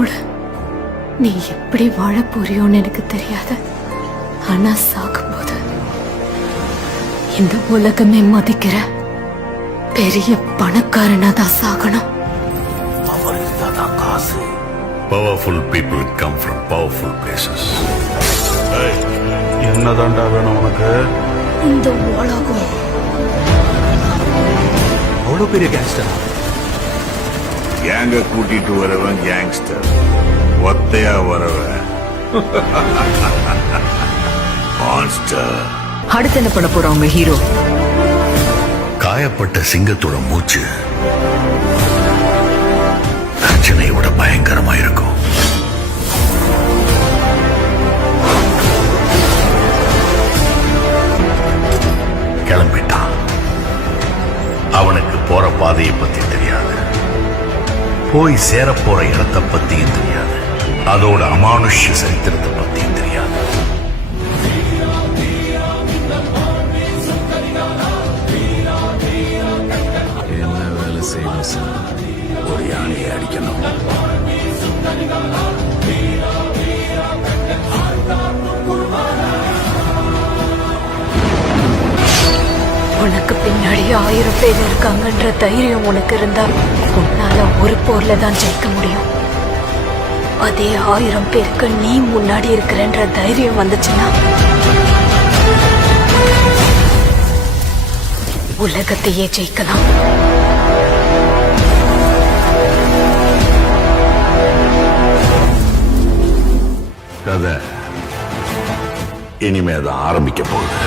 கூட நீ எப்படி வாழ போறியோன்னு எனக்கு தெரியாது. ஆனா சாகும்போது இந்த உலகமே மதிக்கிற பெரிய பணக்காரனா தான் சாகணும். Powerful people come from powerful places. என்னதாண்டா வேணும் உனக்கு? இந்த உலகம் அவ்வளவு பெரிய கேங்ஸ்டர். கேங்க கூட்டிட்டு வரவன் கேங்ஸ்டர், ஒத்தையா வரவன் மான்ஸ்டர். அடுத்து என்ன பண்ண போறோம் உங்க ஹீரோ? காயப்பட்ட சிங்கத்தோட மூச்சு கர்ஜனையோட பயங்கரமா இருக்கும். கிளம்பிட்டான். அவனுக்கு போற பாதையை பத்தி தெரியாது, போய் சேரப்போற இடத்தை பத்தியும் தெரியாது, அதோட அமானுஷ்ய சரித்திரத்தை பத்தியும் தெரியாது. என்ன வேலை செய்யணும் சார்? ஒரு யானையை அடிக்கணும். உனக்கு பின்னாடி 1000 பேர் இருக்காங்கன்ற தைரியம் உனக்கு இருந்தா உன்னால ஒரு போர்ல தான் ஜெயிக்க முடியும். அதே 1000 பேருக்கு நீ முன்னாடி இருக்கிறன்ற தைரியம் வந்துச்சுன்னா உலகத்தையே ஜெயிக்கலாம். கதை இனிமேதான் ஆரம்பிக்க போகுது.